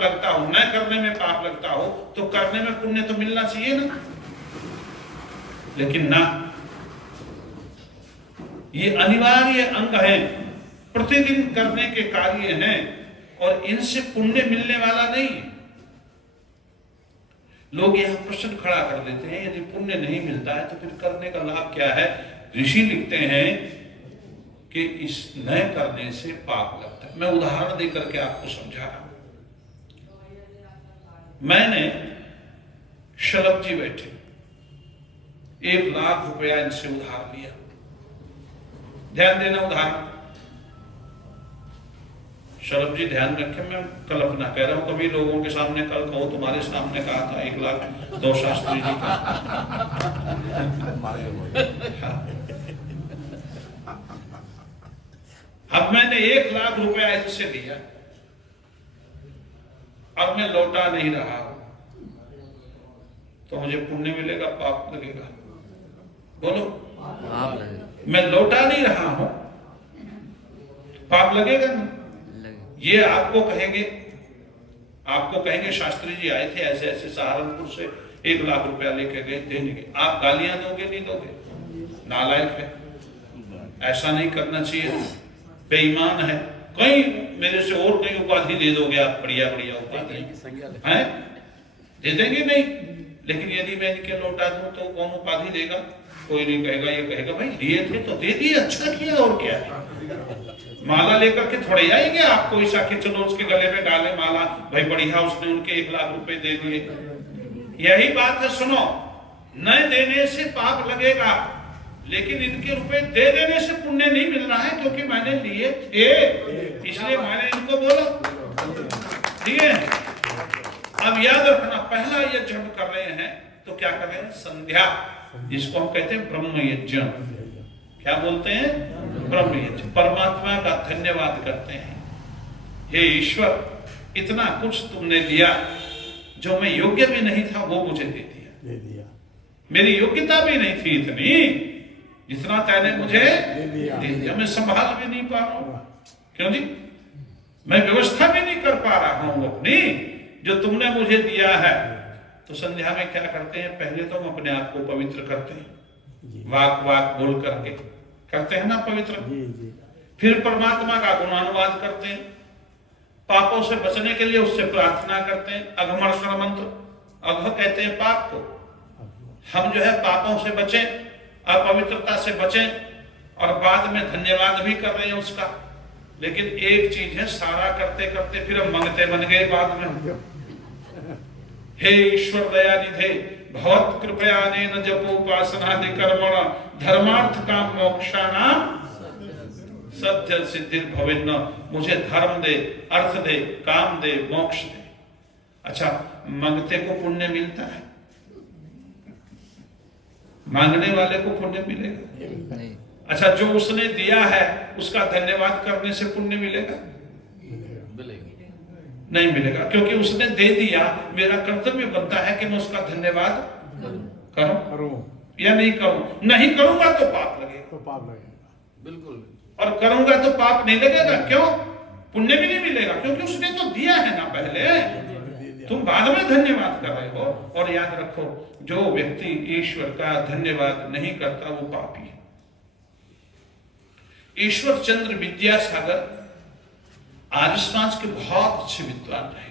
लगता हो, न करने में पाप लगता हो, तो करने में पुण्य तो मिलना चाहिए ना। लेकिन ना, ये अनिवार्य अंग है, प्रतिदिन करने के कार्य हैं और इनसे पुण्य मिलने वाला नहीं है। लोग यह प्रश्न खड़ा कर देते हैं, यदि पुण्य नहीं मिलता है तो फिर करने का लाभ क्या है। ऋषि लिखते हैं कि इस न करने से पाप लगता है। मैं उदाहरण देकर के आपको समझा रहा हूं। मैंने शलभ जी बैठे, 1 लाख रुपया इनसे उधार लिया। ध्यान देना उदाहरण, शरद जी ध्यान रखें, मैं कल्पना कह रहा हूं, कभी लोगों के सामने कल कहो तुम्हारे सामने कहा था 1 लाख 2 शास्त्री जी का। अब मैंने 1 लाख रुपया इनसे लिया, अब मैं लौटा नहीं रहा हूं, तो मुझे पुण्य मिलेगा पाप लगेगा? बोलो। मैं लौटा नहीं रहा हूं, पाप लगेगा ना? ये आपको कहेंगे शास्त्री जी आए थे ऐसे ऐसे सहारनपुर से 1 लाख रुपया लेके गए, देने के। आप गालियां दोगे नहीं दोगे? नालायक है, ऐसा नहीं करना चाहिए, बेईमान है। कहीं मेरे से और कहीं उपाधि दे दोगे आप, बढ़िया बढ़िया उपाधि हैं, दे देंगे नहीं। लेकिन यदि मैं इनके लौटा दूं तो कौन उपाधि देगा? कोई नहीं कहेगा, ये कहेगा भाई लिए थे तो दे दिए, अच्छा किया, और क्या है। माला लेकर के थोड़े आएंगे आपको ईसा के, चलो उसके गले में डाले माला, भाई बढ़िया उसने उनके 1 लाख रुपए दे दिए। यही बात है, सुनो, न देने से पाप लगेगा, लेकिन इनके रुपए दे देने से पुण्य नहीं मिल रहा है, क्योंकि मैंने लिए थे इसलिए मैंने इनको बोला। ठीक है, अब याद रखना, पहला यज्ञ हम कर रहे हैं तो क्या कर रहे हैं? संध्या, जिसको हम कहते हैं ब्रह्म यज्ञ। क्या बोलते हैं? ब्रह्म यज्ञ। परमात्मा का धन्यवाद करते हैं, हे ईश्वर, इतना कुछ तुमने दिया, जो मैं योग्य भी नहीं था वो मुझे दे दिया। मेरी योग्यता भी नहीं थी इतनी, जितना तैने मुझे दे दिया। मैं संभाल भी नहीं पा रहा हूं, क्यों जी? मैं व्यवस्था भी नहीं कर पा रहा हूं अपनी, जो तुमने मुझे दिया है। तो संध्या में क्या करते हैं? पहले तो हम अपने आप को पवित्र करते हैं, वाक बोल करके करते हैं ना पवित्र। फिर परमात्मा का गुणानुवाद करते हैं, पापों से बचने के लिए उससे प्रार्थना करते हैं, अघमर्षण मंत्र। अघ कहते हैं पाप को। हम जो है पापों से बचें, अपवित्रता से बचें, और बाद में धन्यवाद भी कर रहे हैं उसका। लेकिन एक चीज है, सारा करते करते फिर हम मंगते बन गए बाद में। हे ईश्वर दयानिधे, भवत् कृपयानेन जपोपासनादि कर्मण धर्मार्थ काम मोक्षाणाम सत्य सिद्धि भवेन्न। मुझे धर्म दे, अर्थ दे, काम दे, मोक्ष दे। अच्छा, मांगते को पुण्य मिलता है? मांगने वाले को पुण्य मिलेगा नहीं। अच्छा, जो उसने दिया है उसका धन्यवाद करने से पुण्य मिलेगा? नहीं मिलेगा, क्योंकि उसने दे दिया। मेरा कर्तव्य बनता है कि मैं उसका धन्यवाद करूं या नहीं करूं। नहीं करूंगा तो पाप लगेगा, बिल्कुल। और करूंगा तो पाप नहीं लगेगा, क्यों? पुण्य भी नहीं मिलेगा, क्योंकि उसने तो दिया है ना पहले, तुम बाद में धन्यवाद कर रहे हो। और याद रखो, जो व्यक्ति ईश्वर का धन्यवाद नहीं करता वो पापी है। ईश्वर चंद्र विद्यासागर आर्य समाज के बहुत अच्छे विद्वान रहे।